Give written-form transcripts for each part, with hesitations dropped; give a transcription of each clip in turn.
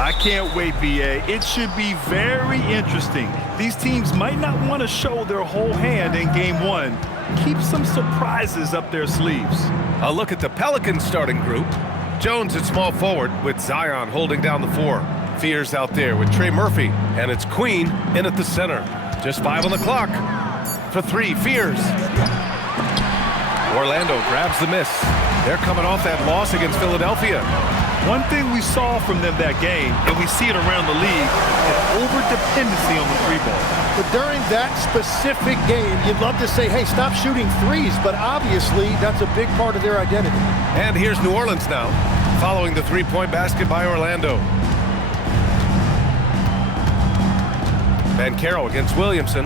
I can't wait, BA. It should be very interesting. These teams might not want to show their whole hand in game one. Keep some surprises up their sleeves. A look at the Pelicans starting group. Jones at small forward with Zion holding down the 4. Fears out there with Trey Murphy, and it's Queen in at the center. Just 5 on the clock. For 3, Fears. Orlando grabs the miss. They're coming off that loss against Philadelphia. One thing we saw from them that game, and we see it around the league, is over-dependency on the 3-ball. But during that specific game, you'd love to say, hey, stop shooting threes, but obviously that's a big part of their identity. And here's New Orleans now, following the 3-point basket by Orlando. Banchero against Williamson.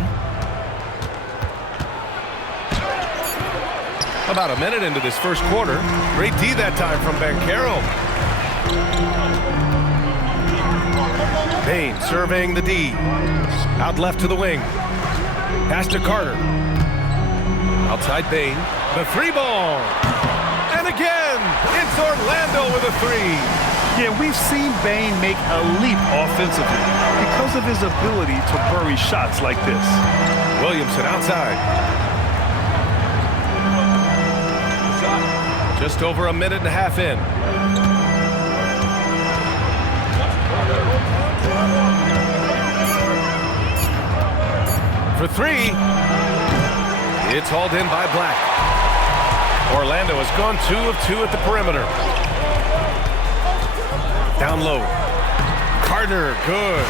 About a minute into this first quarter. Great D that time from Banchero. Payne serving the D. Out left to the wing. Pass to Carter. Outside Payne. The 3-ball. And again, it's Orlando with a 3. Yeah, we've seen Bane make a leap offensively because of his ability to bury shots like this. Williamson outside. Just over a minute and a half in. For 3. It's hauled in by Black. Orlando has gone 2 of 2 at the perimeter. Down low. Carter, good.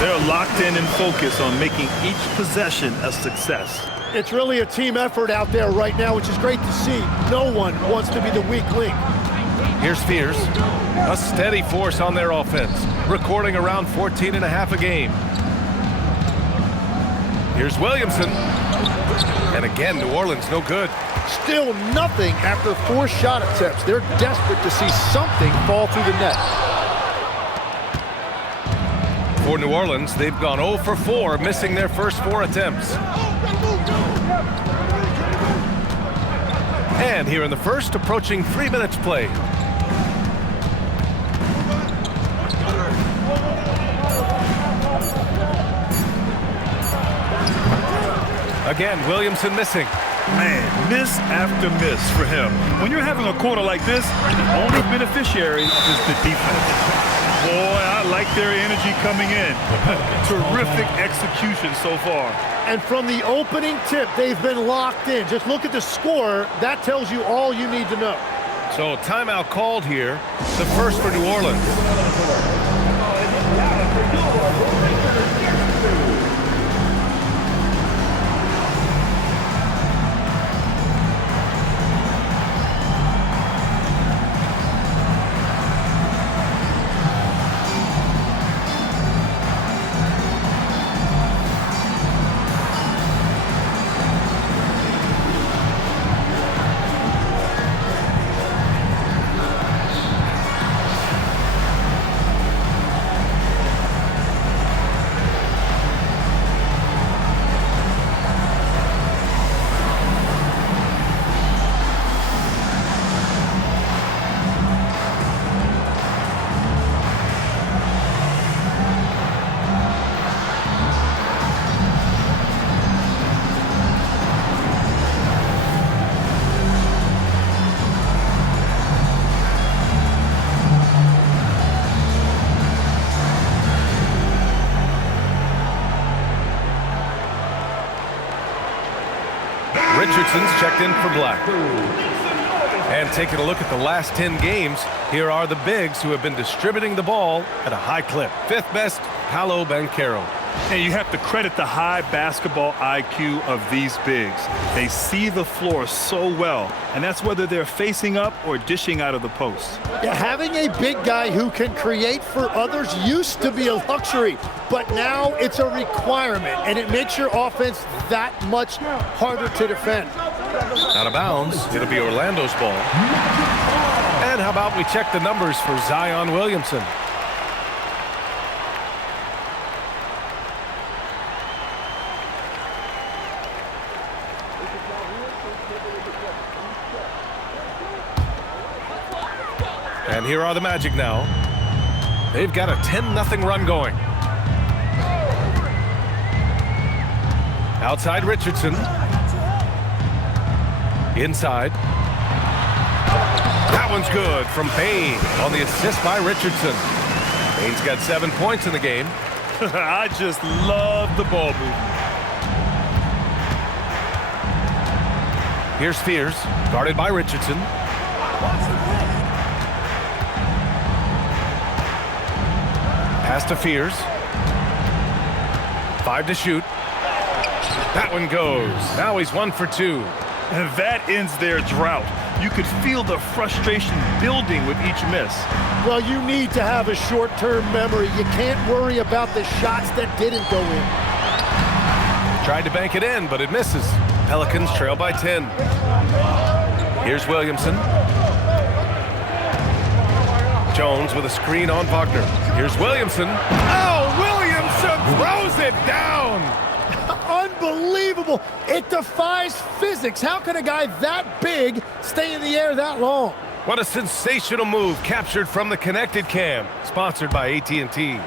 They're locked in and focused on making each possession a success. It's really a team effort out there right now, which is great to see. No one wants to be the weak link. Here's Fears. A steady force on their offense, recording around 14.5 a game. Here's Williamson. And again, New Orleans no good. Still nothing after 4 shot attempts. They're desperate to see something fall through the net. For New Orleans, they've gone 0 for 4, missing their first 4 attempts. And here in the first, approaching 3 minutes played. Again, Williamson missing. Man, miss after miss for him. When you're having a quarter like this, the only beneficiary is the defense. Boy, I like their energy coming in. Terrific execution so far. And from the opening tip, they've been locked in. Just look at the score. That tells you all you need to know. So timeout called here, the first for New Orleans. Richardson's checked in for Black. And taking a look at the last 10 games, here are the bigs who have been distributing the ball at a high clip. 5th best, Paolo Banchero. And you have to credit the high basketball IQ of these bigs. They see the floor so well, and that's whether they're facing up or dishing out of the post. Yeah, having a big guy who can create for others used to be a luxury, but now it's a requirement, and it makes your offense that much harder to defend. Out of bounds, it'll be Orlando's ball. And how about we check the numbers for Zion Williamson? And here are the Magic now. They've got a 10-0 run going. Outside Richardson. Inside. That one's good from Bain on the assist by Richardson. Bain's got 7 points in the game. I just love the ball movement. Here's Spears, guarded by Richardson. Pass to Fears. 5 to shoot. That one goes. Now he's 1 for 2. And that ends their drought. You could feel the frustration building with each miss. Well, you need to have a short-term memory. You can't worry about the shots that didn't go in. Tried to bank it in, but it misses. Pelicans trail by 10. Here's Williamson. Jones with a screen on Wagner. Here's Williamson. Oh, Williamson throws it down! Unbelievable. It defies physics. How can a guy that big stay in the air that long? What a sensational move captured from the connected cam, sponsored by AT&T.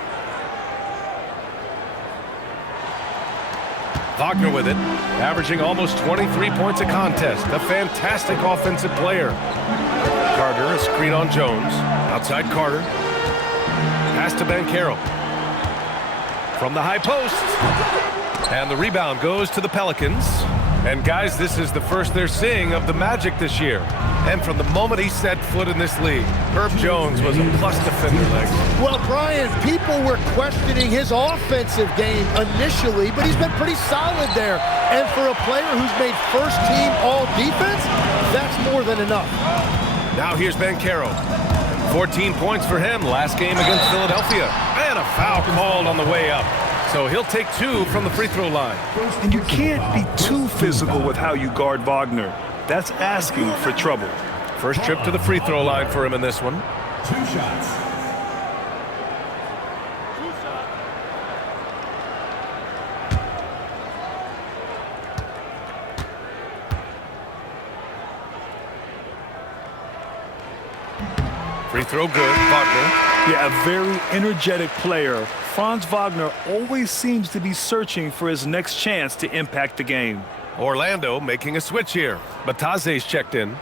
Wagner with it, averaging almost 23 points a contest. A fantastic offensive player. Carter, a screen on Jones. Outside Carter. Pass to Banchero. From the high post. And the rebound goes to the Pelicans. And guys, this is the first they're seeing of the Magic this year. And from the moment he set foot in this league, Herb Jones was a plus defender, Legs. Well, Brian, people were questioning his offensive game initially, but he's been pretty solid there. And for a player who's made first team all defense, that's more than enough. Now here's Banchero. 14 points for him last game against Philadelphia. And a foul called on the way up. So he'll take 2 from the free throw line. And you can't be too physical with how you guard Wagner. That's asking for trouble. First trip to the free throw line for him in this one. 2 shots. Free throw good, Wagner. Yeah, a very energetic player. Franz Wagner always seems to be searching for his next chance to impact the game. Orlando making a switch here. Bataze's checked in.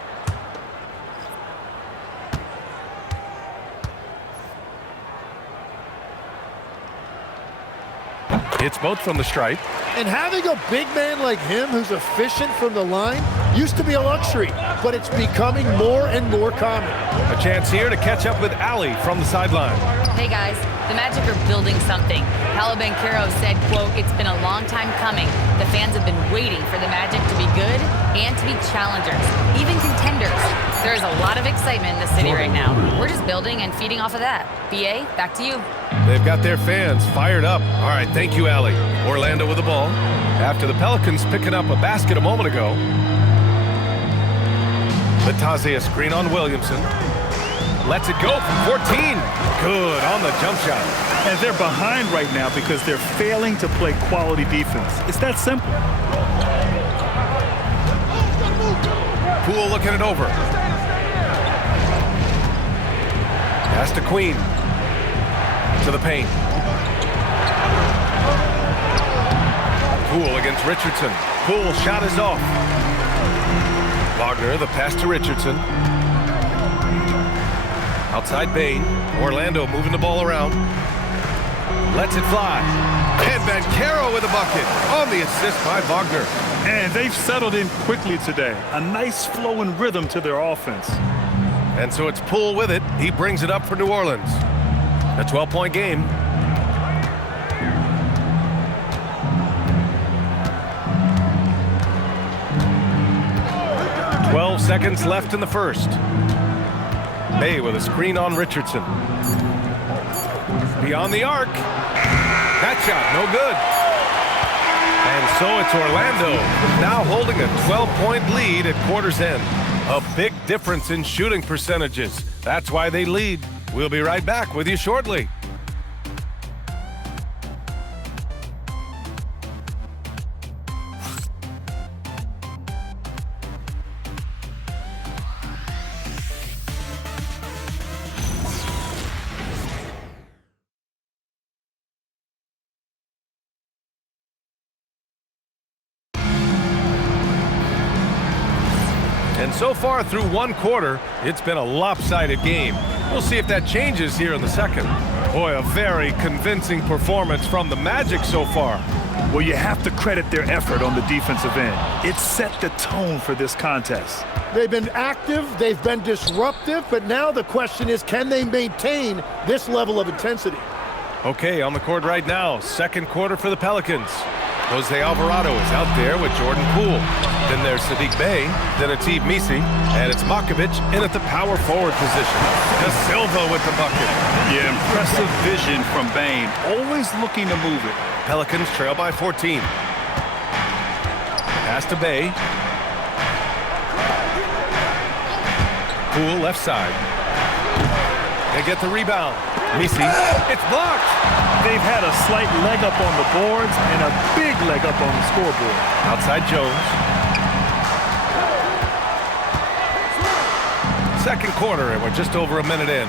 Hits both from the stripe. And having a big man like him who's efficient from the line used to be a luxury, but it's becoming more and more common. A chance here to catch up with Allie from the sideline. Hey guys, the Magic are building something. Paolo Banchero said, quote, "It's been a long time coming. The fans have been waiting for the Magic to be good and to be challengers, even contenders. There is a lot of excitement in the city right now. We're just building and feeding off of that. BA, back to you." They've got their fans fired up. All right, thank you, Allie. Orlando with the ball. After the Pelicans picking up a basket a moment ago. Bataze a screen on Williamson. Lets it go from 14. Good on the jump shot. And they're behind right now because they're failing to play quality defense. It's that simple. Poole looking it over. Pass to Queen. To the paint. Poole against Richardson. Poole shot is off. Wagner, the pass to Richardson. Outside Bain. Orlando moving the ball around. Lets it fly. And Banchero with a bucket on the assist by Wagner. And they've settled in quickly today. A nice flow and rhythm to their offense. And so it's Poole with it. He brings it up for New Orleans. A 12-point game. "12 seconds left in the first. Bay with a screen on Richardson. Beyond the arc. That shot, no good. And so it's Orlando now holding a 12-point lead at quarter's end. A big difference in shooting percentages. That's why they lead. We'll be right back with you shortly. And so far through one quarter, it's been a lopsided game. We'll see if that changes here in the second. Boy, a very convincing performance from the Magic so far. Well, you have to credit their effort on the defensive end. It set the tone for this contest. They've been active, they've been disruptive, but now the question is, can they maintain this level of intensity? Okay, on the court right now, second quarter for the Pelicans. Jose Alvarado is out there with Jordan Poole. Then there's Sadiq Bey, then Atiq Misi, and it's Makovic in at the power forward position. Da Silva with the bucket. Yeah, impressive vision from Bane, always looking to move it. Pelicans trail by 14. Pass to Bey. Poole left side. They get the rebound. Misi, it's blocked. They've had a slight leg up on the boards and a big leg up on the scoreboard. Outside Jones. Second quarter, and we're just over a minute in.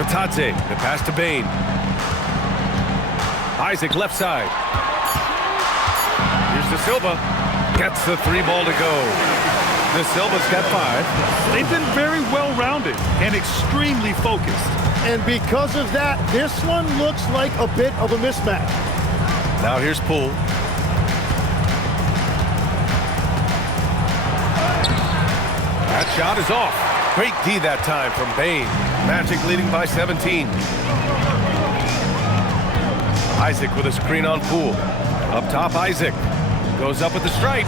Batadze, the pass to Bane. Isaac left side. Here's Da Silva. Gets the three ball to go. Da Silva's got 5. They've been very well-rounded and extremely focused. And because of that, this one looks like a bit of a mismatch. Now here's Poole. That shot is off. Great D that time from Bane. Magic leading by 17. Isaac with a screen on Poole. Up top, Isaac. Goes up with the stripe.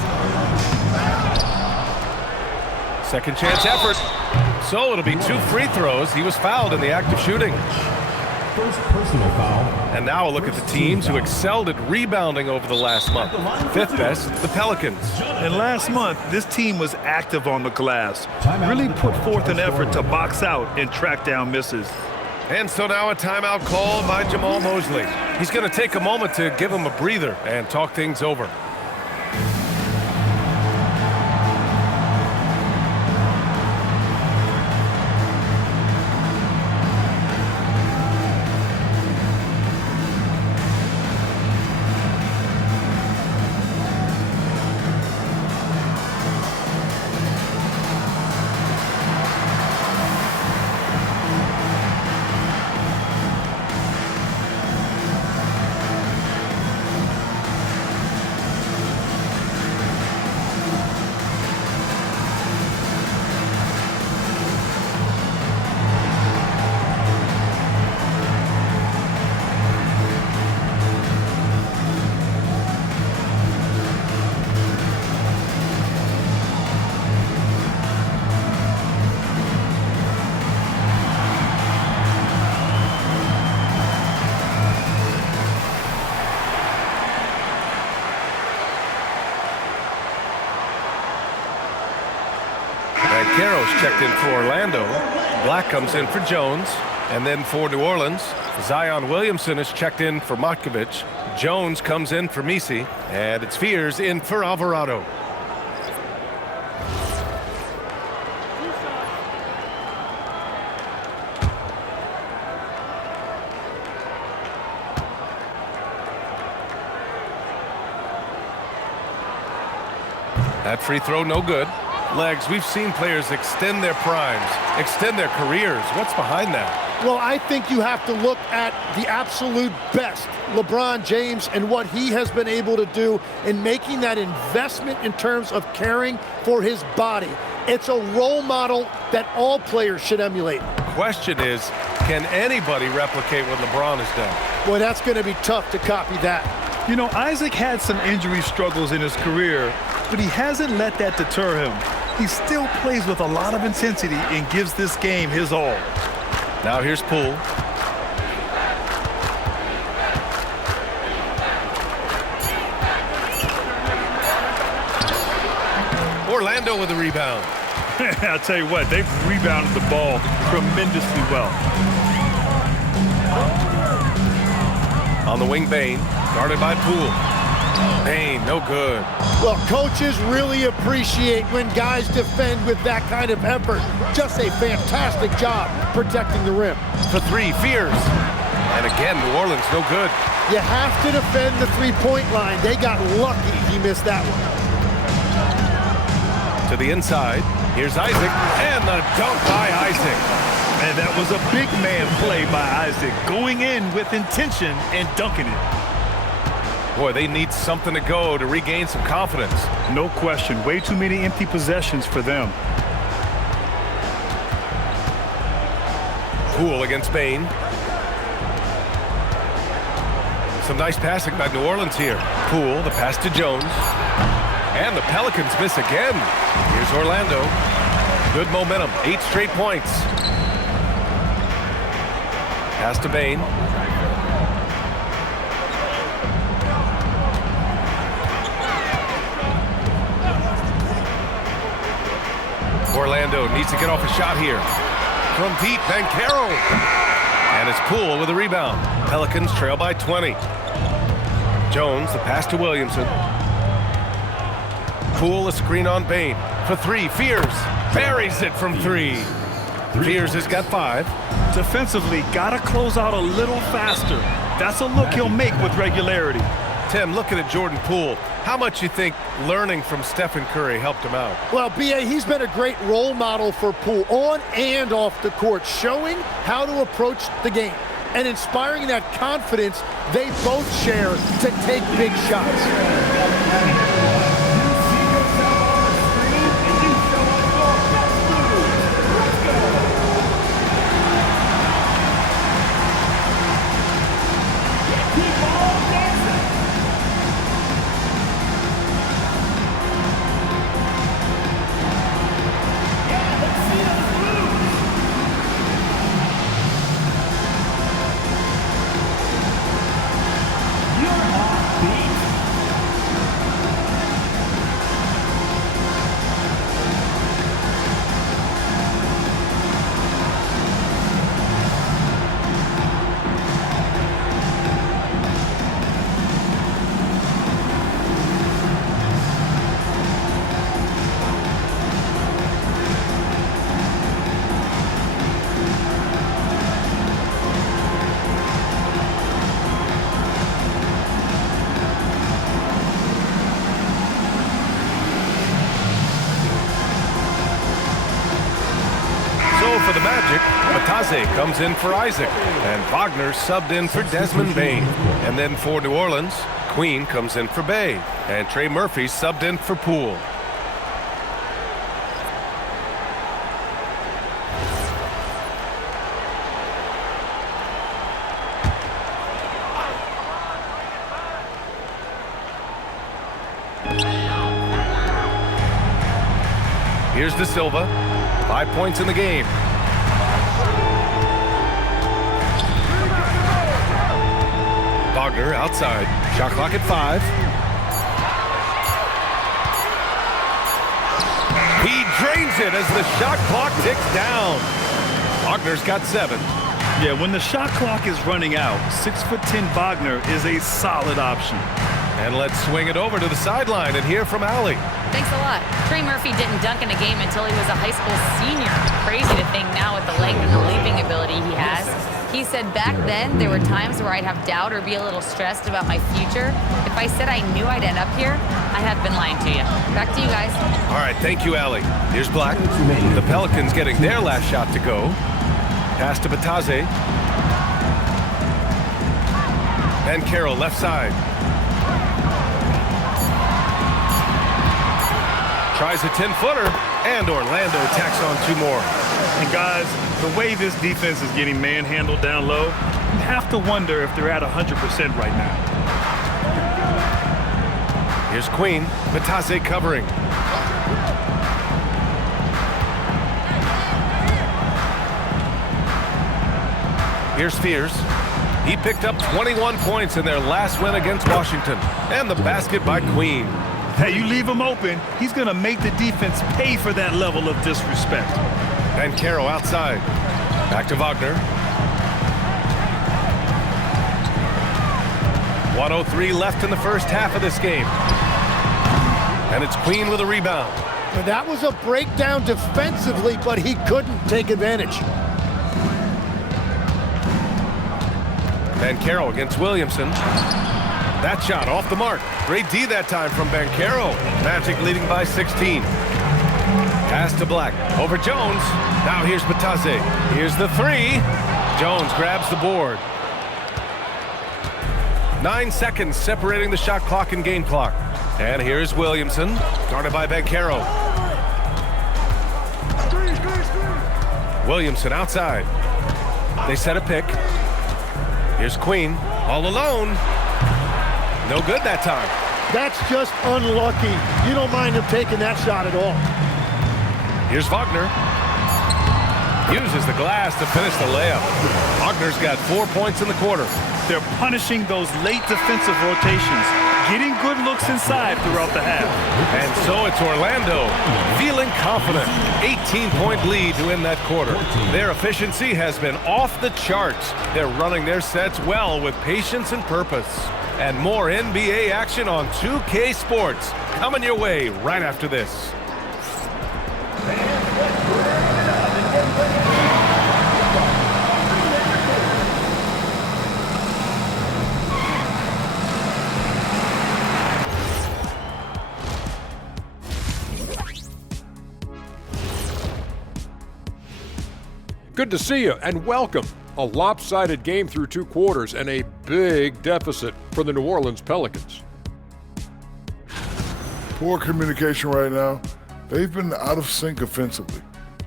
Second chance effort. So it'll be 2 free throws. He was fouled in the act of shooting. First personal foul. And now a look at the teams who excelled at rebounding over the last month. Fifth best, the Pelicans. And last month, this team was active on the glass. Really put forth an effort to box out and track down misses. And so now a timeout called by Jamal Mosley. He's going to take a moment to give him a breather and talk things over. Caro's checked in for Orlando. Black comes in for Jones. And then for New Orleans, Zion Williamson is checked in for Matkovic. Jones comes in for Misi. And it's Fears in for Alvarado. That free throw no good. Legs, we've seen players extend their primes, extend their careers. What's behind that? Well, I think you have to look at the absolute best, LeBron James, and what he has been able to do in making that investment in terms of caring for his body. It's a role model that all players should emulate. Question is, can anybody replicate what LeBron has done? Boy, that's going to be tough to copy that. You know, Isaac had some injury struggles in his career, but he hasn't let that deter him. He still plays with a lot of intensity and gives this game his all. Now here's Poole. Orlando with the rebound. I'll tell you what, they've rebounded the ball tremendously well. On the wing, Bane, guarded by Poole. Bane, no good. Well, coaches really appreciate when guys defend with that kind of effort. Just a fantastic job protecting the rim. For 3, Fears. And again, New Orleans, no good. You have to defend the three-point line. They got lucky he missed that one. To the inside. Here's Isaac. And the dunk by Isaac. And that was a big man play by Isaac, going in with intention and dunking it. Boy, they need something to go to regain some confidence. No question. Way too many empty possessions for them. Poole against Bain. Some nice passing by New Orleans here. Poole, the pass to Jones. And the Pelicans miss again. Here's Orlando. Good momentum. 8 straight points. Pass to Bain. Orlando needs to get off a shot here. From deep, Banchero. And it's Poole with a rebound. Pelicans trail by 20. Jones, the pass to Williamson. Poole, a screen on Bain. For 3, Fears. Buries it from 3. Fears has got 5. Defensively, gotta close out a little faster. That's a look he'll make with regularity. Tim, looking at Jordan Poole, how much you think learning from Stephen Curry helped him out? Well, B.A., he's been a great role model for Poole on and off the court, showing how to approach the game and inspiring that confidence they both share to take big shots. For the Magic, Matase comes in for Isaac, and Wagner subbed in for Desmond Bain. And then for New Orleans, Queen comes in for Bay, and Trey Murphy subbed in for Poole. Here's De Silva, 5 points in the game. Wagner outside. Shot clock at 5. He drains it as the shot clock ticks down. Wagner's got 7. Yeah, when the shot clock is running out, 6'10" Wagner is a solid option. And let's swing it over to the sideline and hear from Allie. Thanks a lot. Trey Murphy didn't dunk in a game until he was a high school senior. Crazy to think now with the length and the leaping ability he has. He said back then there were times where I'd have doubt or be a little stressed about my future. If I said I knew I'd end up here, I have been lying to you. Back to you guys. All right, thank you, Allie. Here's Black. The Pelicans getting their last shot to go. Pass to Batase. And Carroll left side. Tries a 10-footer, and Orlando tacks on 2 more. And guys, the way this defense is getting manhandled down low, you have to wonder if they're at 100% right now. Here's Queen, Matase covering. Here's Fears. He picked up 21 points in their last win against Washington. And the basket by Queen. Hey, you leave him open, he's going to make the defense pay for that level of disrespect. And Carroll outside. Back to Wagner. 1:03 left in the first half of this game. And it's Queen with a rebound. And that was a breakdown defensively, but he couldn't take advantage. And Carroll against Williamson. That shot off the mark. Great D that time from Banchero. Magic leading by 16. Pass to Black. Over Jones. Now here's Bataze. Here's the three. Jones grabs the board. 9 seconds separating the shot clock and game clock. And here's Williamson, guarded by Banchero. Williamson outside. They set a pick. Here's Queen, all alone. No good that time. That's just unlucky. You don't mind him taking that shot at all. Here's Wagner. Uses the glass to finish the layup. Wagner's got 4 points in the quarter. They're punishing those late defensive rotations, getting good looks inside throughout the half. And so it's Orlando, feeling confident. 18-point lead to end that quarter. Their efficiency has been off the charts. They're running their sets well with patience and purpose. And more NBA action on 2K Sports coming your way right after this. Good to see you and welcome. A lopsided game through 2 quarters and a big deficit for the New Orleans Pelicans. Poor communication right now. They've been out of sync offensively,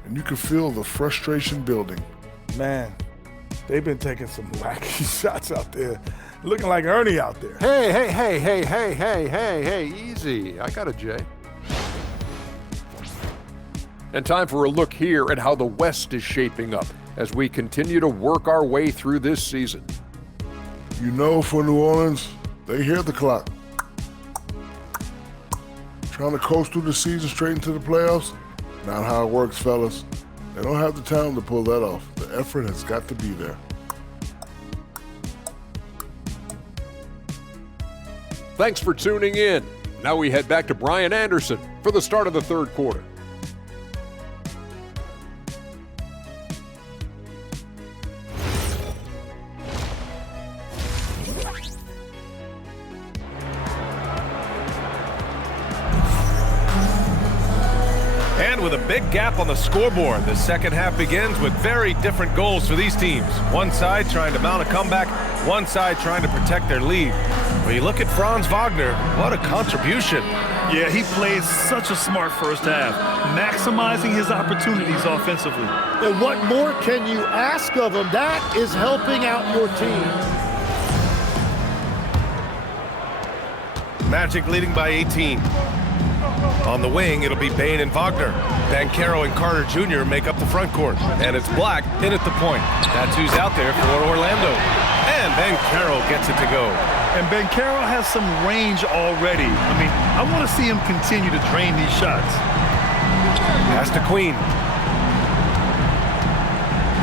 and you can feel the frustration building. Man, they've been taking some wacky shots out there. Looking like Ernie out there. Hey, easy. I got a J. And time for a look here at how the West is shaping up as we continue to work our way through this season. You know, for New Orleans, they hear the clock. Trying to coast through the season straight into the playoffs? Not how it works, fellas. They don't have the talent to pull that off. The effort has got to be there. Thanks for tuning in. Now we head back to Brian Anderson for the start of the 3rd quarter. And with a big gap on the scoreboard, the second half begins with very different goals for these teams. One side trying to mount a comeback, one side trying to protect their lead. When you look at Franz Wagner, what a contribution. Yeah, he played such a smart first half, maximizing his opportunities offensively. And what more can you ask of him? That is helping out your team. Magic leading by 18. On the wing, it'll be Bane and Wagner. Banchero and Carter Jr. make up the front court. And it's Black in at the point. That's who's out there for Orlando. And Banchero gets it to go. And Banchero has some range already. I mean, I want to see him continue to drain these shots. Pass to Queen.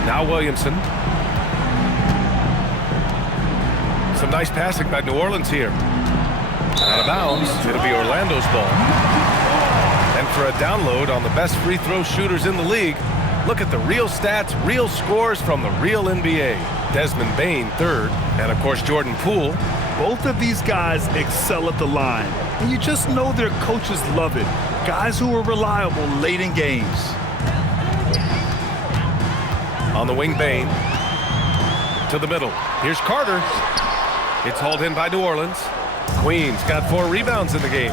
Now Williamson. Some nice passing by New Orleans here. Out of bounds, it'll be Orlando's ball. And for a download on the best free throw shooters in the league, look at the real stats, real scores from the real NBA. Desmond Bane, 3rd, and of course Jordan Poole. Both of these guys excel at the line, and you just know their coaches love it. Guys who are reliable late in games. On the wing, Bane. To the middle. Here's Carter. It's hauled in by New Orleans. Queen's got 4 rebounds in the game.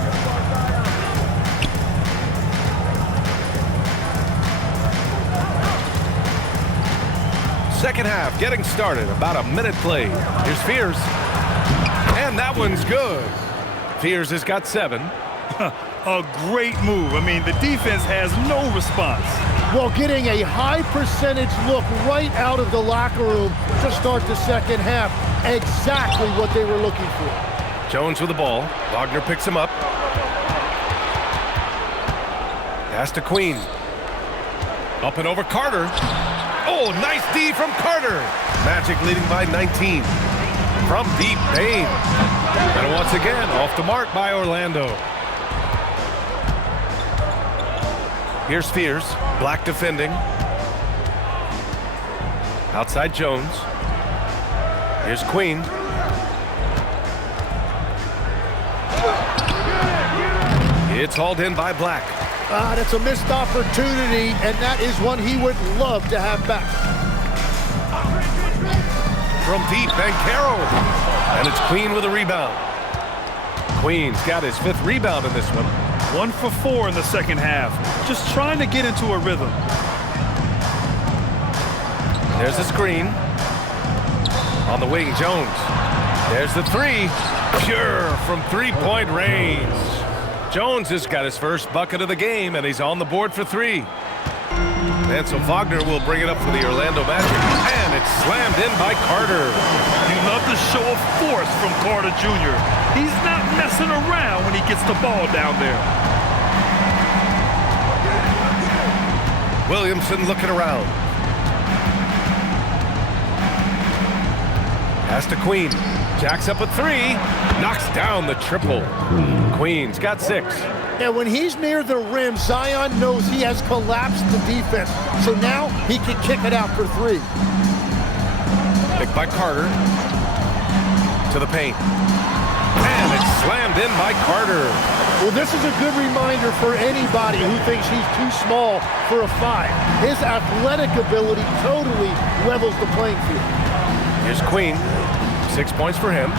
Second half getting started. About a minute played. Here's Fears. And that one's good. Fears has got 7. A great move. I mean, the defense has no response. Well, getting a high percentage look right out of the locker room to start the second half. Exactly what they were looking for. Jones with the ball. Wagner picks him up. Pass to Queen. Up and over Carter. Oh, nice D from Carter. Magic leading by 19. From deep, Bane. And once again, off the mark by Orlando. Here's Fears. Black defending. Outside Jones. Here's Queen. It's hauled in by Black. That's a missed opportunity, and that is one he would love to have back. From deep, Banchero. And it's Queen with a rebound. Queen's got his 5th rebound in this one. 1 for 4 in the second half. Just trying to get into a rhythm. There's the screen. On the wing, Jones. There's the 3. Pure from 3-point range. Jones has got his first bucket of the game, and he's on the board for 3. And so Wagner will bring it up for the Orlando Magic. And it's slammed in by Carter. You love the show of force from Carter Jr. He's not messing around when he gets the ball down there. Williamson looking around. Pass to Queen. Jacks up a 3. Knocks down the triple. Queen's got 6. And when he's near the rim, Zion knows he has collapsed the defense. So now he can kick it out for 3. Picked by Carter. To the paint. And it's slammed in by Carter. Well, this is a good reminder for anybody who thinks he's too small for a 5. His athletic ability totally levels the playing field. Here's Queen. 6 points for him.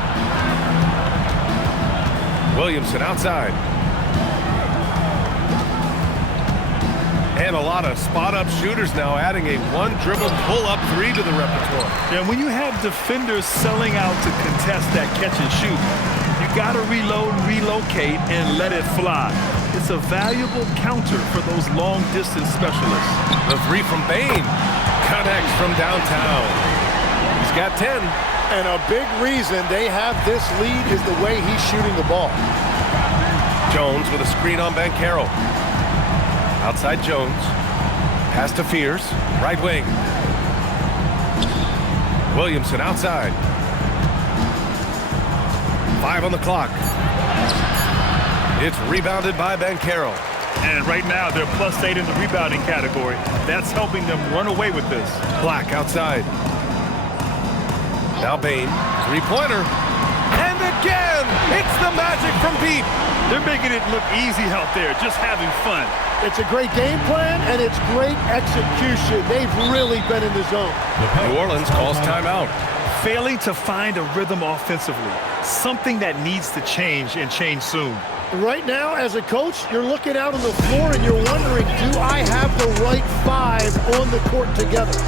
Williamson outside. And a lot of spot-up shooters now, adding a 1-dribble pull-up 3 to the repertoire. Yeah, when you have defenders selling out to contest that catch and shoot, you got to reload, relocate, and let it fly. It's a valuable counter for those long-distance specialists. The 3 from Bain connects from downtown. He's got 10. And a big reason they have this lead is the way he's shooting the ball. Jones with a screen on Banchero. Outside Jones. Pass to Fears. Right wing. Williamson outside. 5 on the clock. It's rebounded by Banchero. And right now, they're +8 in the rebounding category. That's helping them run away with this. Black outside. Now Bain. 3-pointer. And again, it's the Magic from deep. They're making it look easy out there, just having fun. It's a great game plan, and it's great execution. They've really been in the zone. New Orleans calls timeout. Failing to find a rhythm offensively, something that needs to change and change soon. Right now, as a coach, you're looking out on the floor and you're wondering, do I have the right 5 on the court together?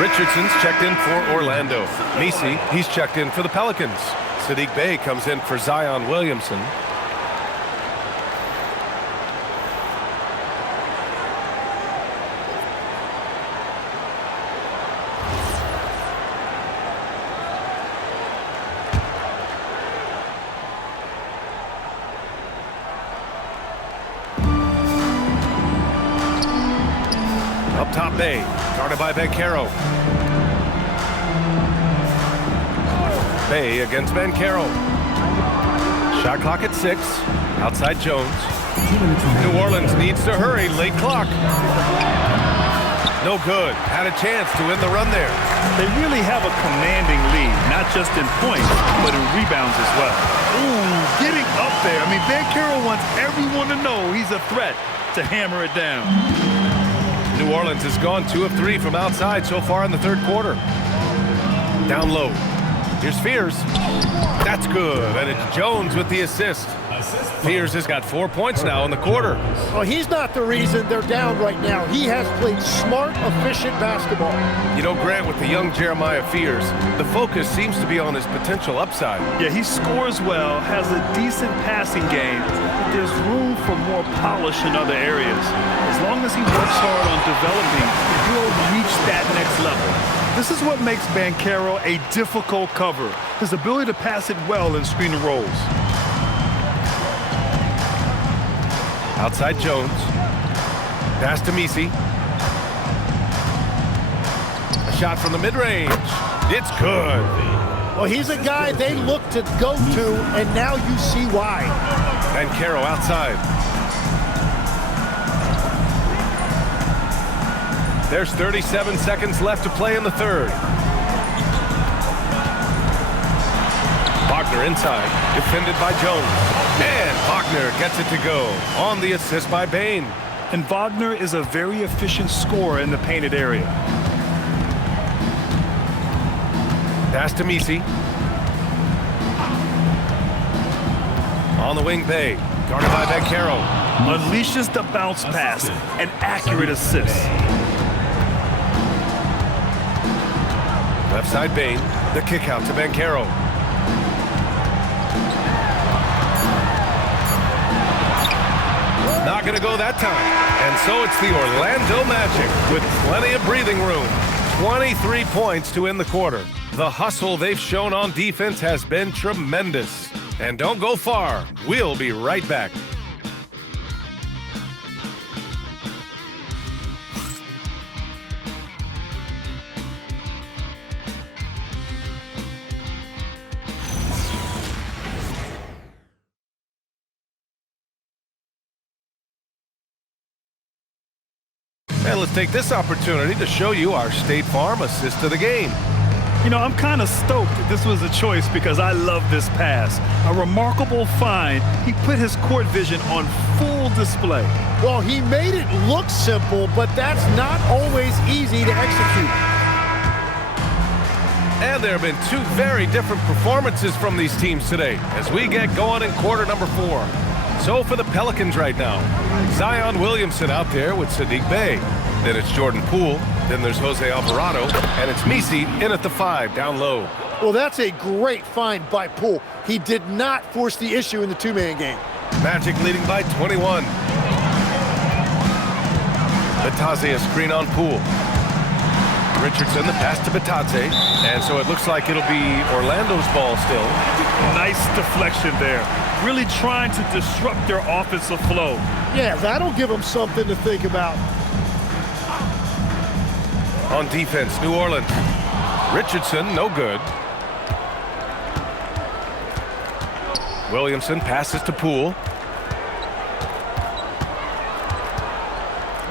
Richardson's checked in for Orlando. Nisi, he's checked in for the Pelicans. Sadiq Bey comes in for Zion Williamson. Up top, Bey, guarded by Banchero. Bey against Banchero. Shot clock at 6. Outside Jones. New Orleans needs to hurry. Late clock. No good. Had a chance to win the run there. They really have a commanding lead, not just in points, but in rebounds as well. Ooh, getting up there. I mean, Banchero wants everyone to know he's a threat to hammer it down. New Orleans has gone 2 of 3 from outside so far in the third quarter. Down low. Here's Fears. That's good, and it's Jones with the assist. Fears has got 4 points now in the quarter. Well, he's not the reason they're down right now. He has played smart, efficient basketball. You know, Grant, with the young Jeremiah Fears, the focus seems to be on his potential upside. Yeah, he scores well, has a decent passing game, but there's room for more polish in other areas. As long as he works hard on developing, he'll reach that next level. This is what makes Banchero a difficult cover, his ability to pass it well in screen and rolls. Outside Jones. Pass to Misi. A shot from the mid-range. It's good. Well, he's a guy they look to go to, and now you see why. Banchero outside. There's 37 seconds left to play in the third. Wagner inside, defended by Jones. And Wagner gets it to go on the assist by Bain. And Wagner is a very efficient scorer in the painted area. Pass to Misi. On the wing, Bay. Guarded by Banchero. Unleashes the bounce pass, an accurate assist. Left side Bain. The kick out to Banchero. Not going to go that time. And so it's the Orlando Magic with plenty of breathing room. 23 points to end the quarter. The hustle they've shown on defense has been tremendous. And don't go far. We'll be right back. And let's take this opportunity to show you our State Farm assist of the game. You know, I'm kind of stoked that this was a choice because I love this pass. A remarkable find. He put his court vision on full display. Well, he made it look simple, but that's not always easy to execute. And there have been two very different performances from these teams today as we get going in quarter number 4. So for the Pelicans right now, Zion Williamson out there with Sadiq Bey. Then it's Jordan Poole. Then there's Jose Alvarado. And it's Misi in at the 5 down low. Well, that's a great find by Poole. He did not force the issue in the two-man game. Magic leading by 21. Batadze a screen on Poole. Richardson the pass to Batadze. And so it looks like it'll be Orlando's ball still. Nice deflection there. Really trying to disrupt their offensive flow. Yeah, that'll give them something to think about. On defense, New Orleans. Richardson, no good. Williamson passes to Poole.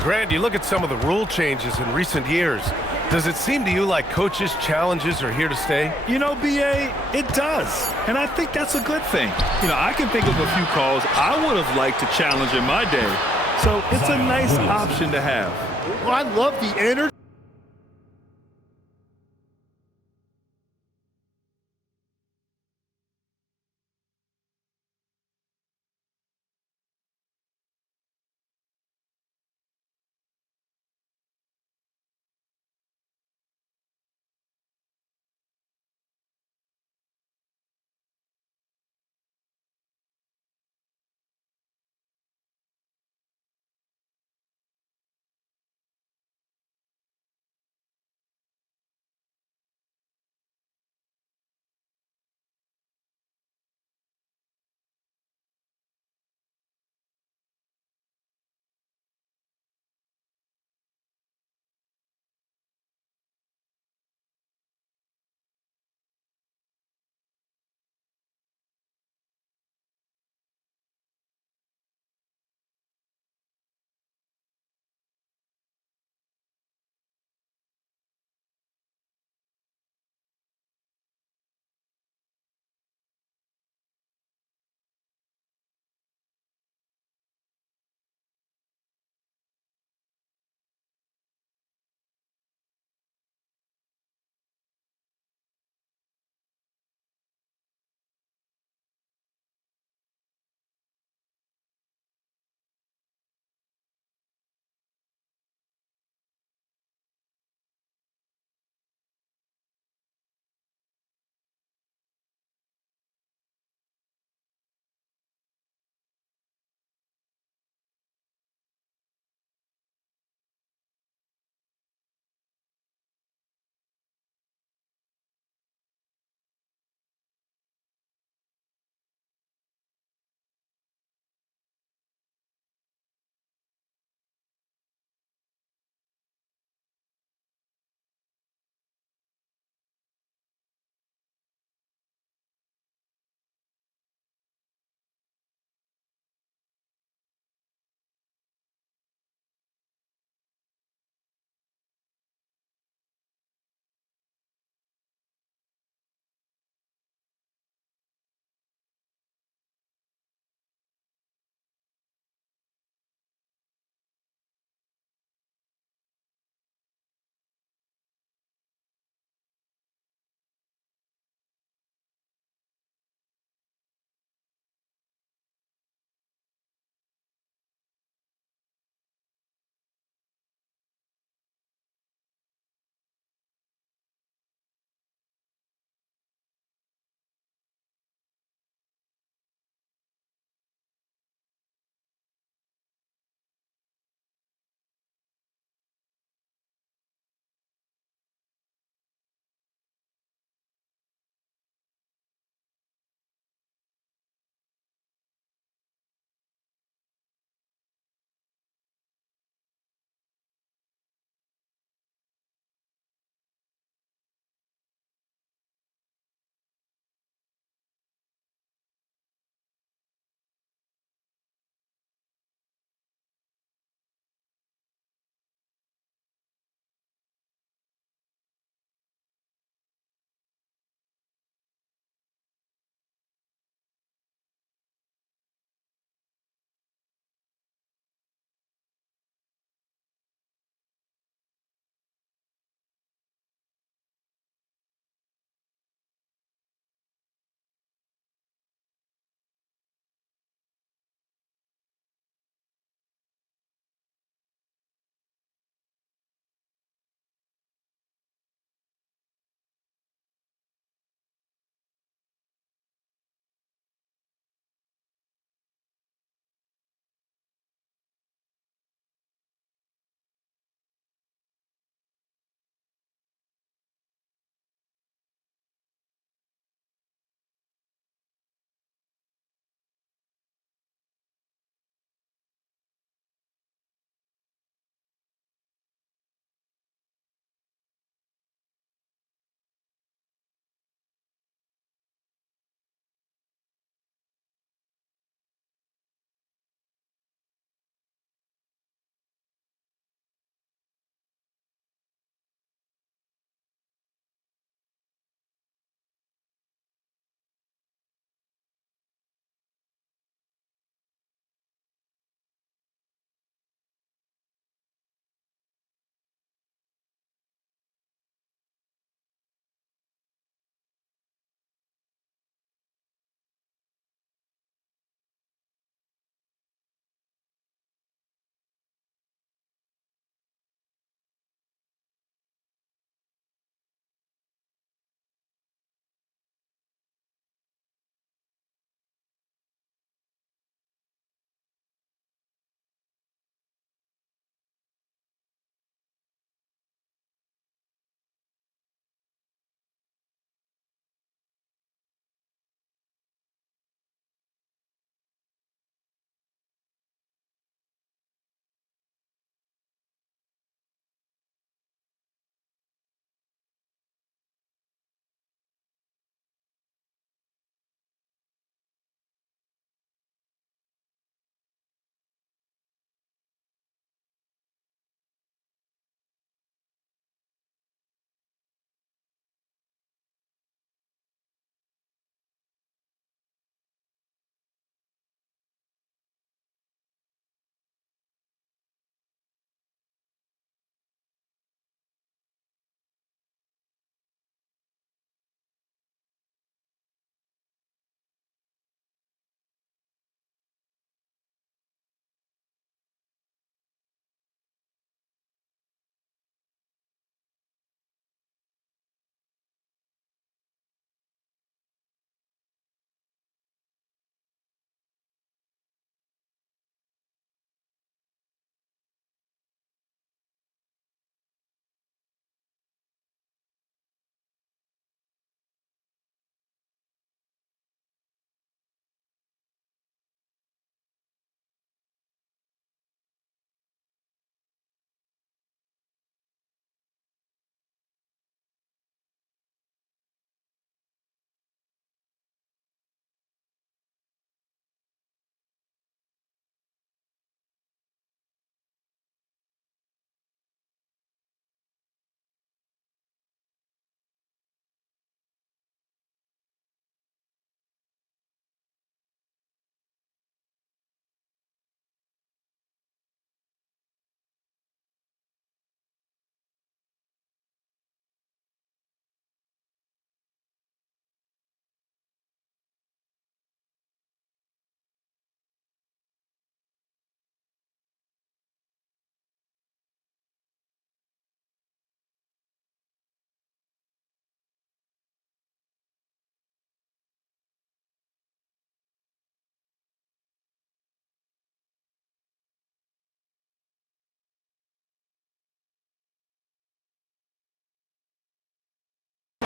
Grant, you look at some of the rule changes in recent years. Does it seem to you like coaches' challenges are here to stay? You know, B.A., it does. And I think that's a good thing. You know, I can think of a few calls I would have liked to challenge in my day. So it's a nice option to have. Well, I love the energy.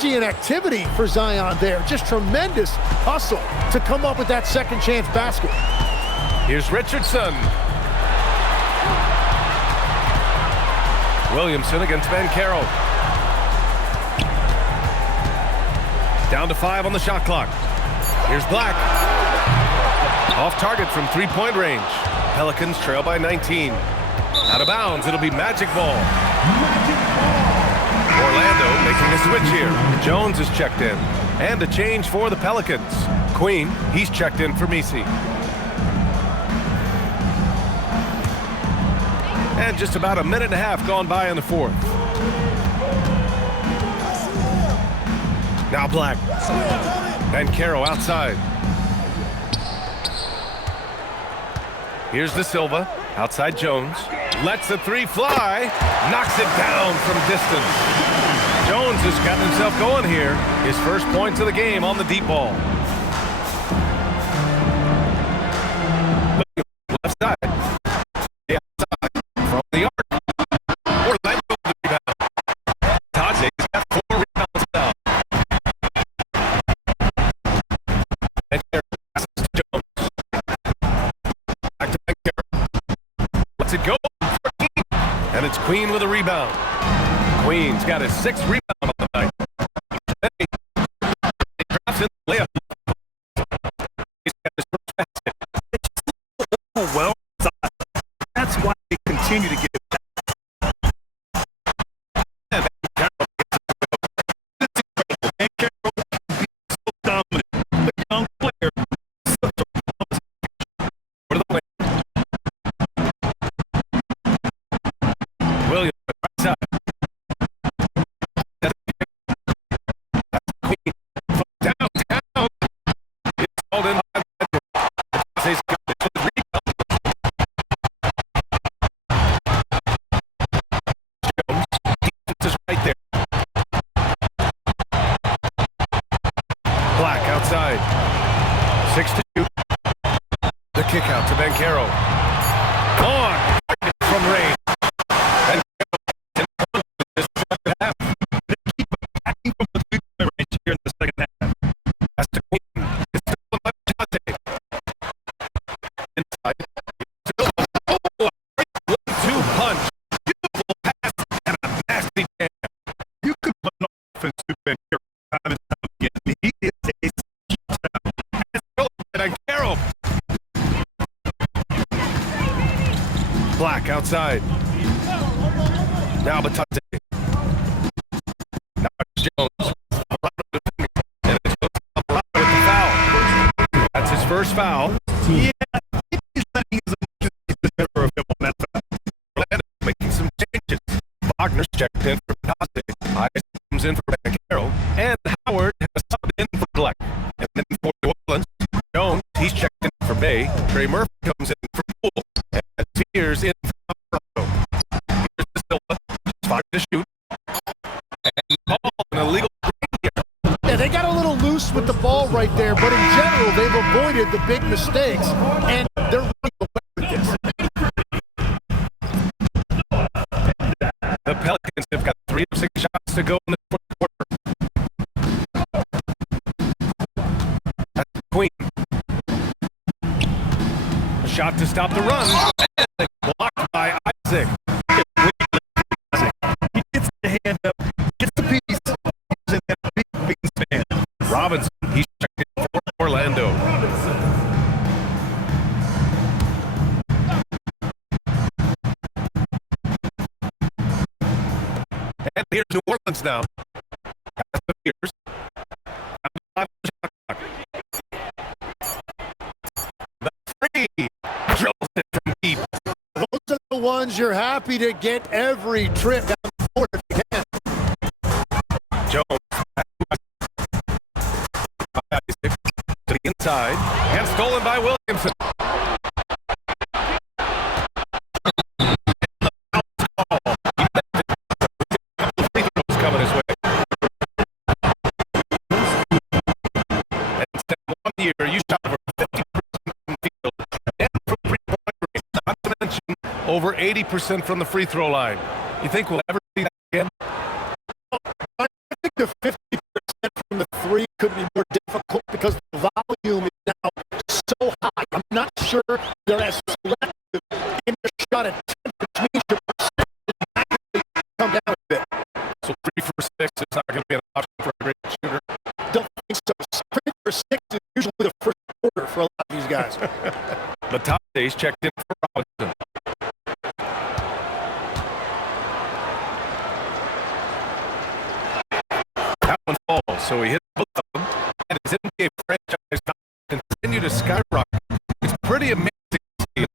energy and activity for Zion there. Just tremendous hustle to come up with that second chance basket. Here's Richardson. Williamson against Banchero. Down to 5 on the shot clock. Here's Black. Off target from three-point range. Pelicans trail by 19. Out of bounds, it'll be Magic Ball. Orlando making a switch here. Jones is checked in. And a change for the Pelicans. Queen, he's checked in for Messi. And just about a minute and a half gone by in the fourth. Now Black. Banchero outside. Here's the Silva. Outside Jones. Lets the three fly. Knocks it down from distance. Jones has got himself going here. His first points of the game on the deep ball. Left side. The outside. From the arc. Orlando with the rebound. Taje's got 4 rebounds now. And here passes to Jones. Back to Banchero. Lets it go. 14. And it's Queen with a rebound. Queen's got his 6th rebound on the night. He drops in the layup. He's got his first basket. Oh, well, that's why they continue to get it. Dominant. A young player. Williams, right side. Downtown. It's called in by Taje's got it. Jones, defense is right there. Black outside. 6-2. The kick out to Banchero. On from range. Here in the second half. That's the Queen. It's still by Taje. Inside. Oh, a great 1-2 punch. Beautiful pass and a nasty jam. You could put an offense to Banchero time and time again. He is Banchero. Black outside. Now Batante. Now it's Jones. And it's with the foul. That's his first foul. Yeah, he's letting his emotions get the better of him on that foul. Orlando making some changes. Wagner's checked in for Taje. Ice comes in for Banchero. And Howard has subbed in for Black. And then for New Orleans, Jones, he's checked in for Bay. Trey Murphy comes in for Poole. And Spears in for Colorado. Here's the Silva. 5 to shoot. And ball an illegal green here. Yeah, they got a little loose with the ball right there, but in general, they've avoided the big mistakes, and they're running away with this. The Pelicans have got 3 of 6 shots to go in the fourth quarter. That's Queen. A shot to stop the run. And blocked by Isaac. He gets the hand up, gets the piece, and then big span. Robinson, he's checked in for Orlando. And here's New Orleans now. Pass to Pierce. The three drills it from deep. Those are the ones you're happy to get every trip down the court if you can. Jones to the inside and stolen by Williamson. Coming his way. And instead of 1 year, you shot over 50% from the field and from three-point range, not to mention over 80% from the free throw line. You think we'll ever see that again? I think the 50% sure they're as selective in their shot attempt, which means to come down a bit. So 3 for 6 is not going to be an option for a great shooter. Don't think so. 3 for 6 is usually the first quarter for a lot of these guys. Matate's checked in for Robinson. That one falls, so he hit both of them, and his NBA franchise continue to skyrocket. It's pretty amazing to see.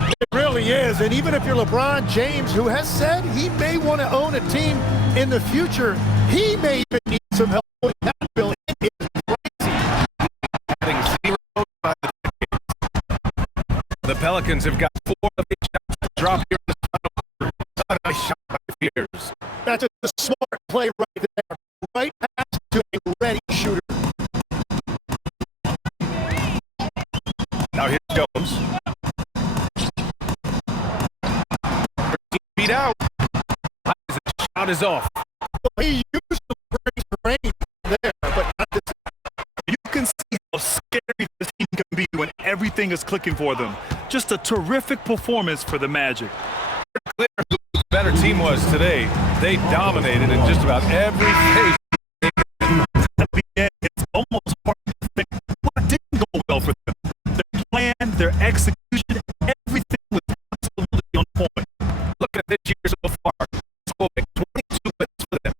It really is, and even if you're LeBron James, who has said he may want to own a team in the future, he may even need some help with that bill. It is crazy. Adding 0 by the decades. The Pelicans have got 4 of the shots to drop here in the final quarter. Not a nice shot by Fears. That's a smart play right there. Right pass to a ready shooter. Now here's Jones. 13 feet out. The shot is off. He used to bring range there, but not this. You can see how scary this team can be when everything is clicking for them. Just a terrific performance for the Magic. Clear who the better team was today. They dominated in just about every phase. At the end, it's almost hard to think what didn't go well for them. Their plan, their execution, everything was absolutely on point. Look at this year so far. It's going 22 wins for them.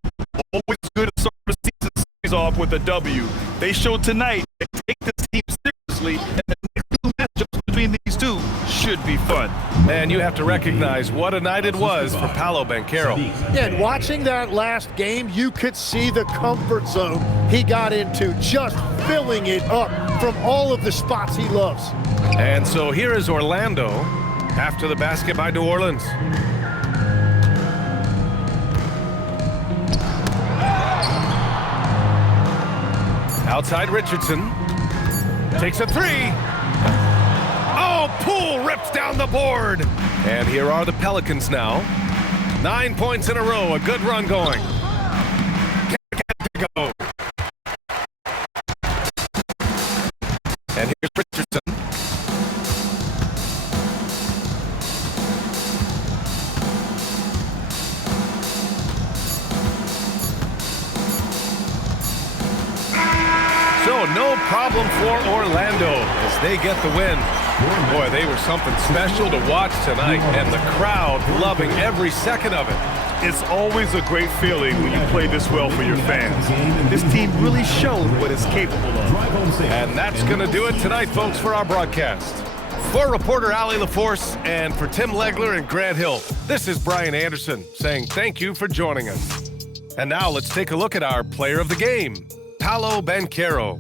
Always good to start the season series off with a W. They showed tonight they take this team seriously, and the next 2 matchups between these two should be fun. And you have to recognize what a night it was for Paolo Banchero. Yeah, and watching that last game, you could see the comfort zone he got into, just filling it up from all of the spots he loves. And so here is Orlando after the basket by New Orleans. Outside Richardson takes a 3. Oh, Poole rips down the board. And here are the Pelicans now. 9 points in a row, a good run going. Can't get to go. And here's Richardson. So no problem for Orlando as they get the win. Boy, they were something special to watch tonight, and the crowd loving every second of it. It's always a great feeling when you play this well for your fans. This team really showed what it's capable of. And that's going to do it tonight, folks, for our broadcast. For reporter Allie LaForce and for Tim Legler and Grant Hill, this is Brian Anderson saying thank you for joining us. And now let's take a look at our player of the game, Paolo Banchero.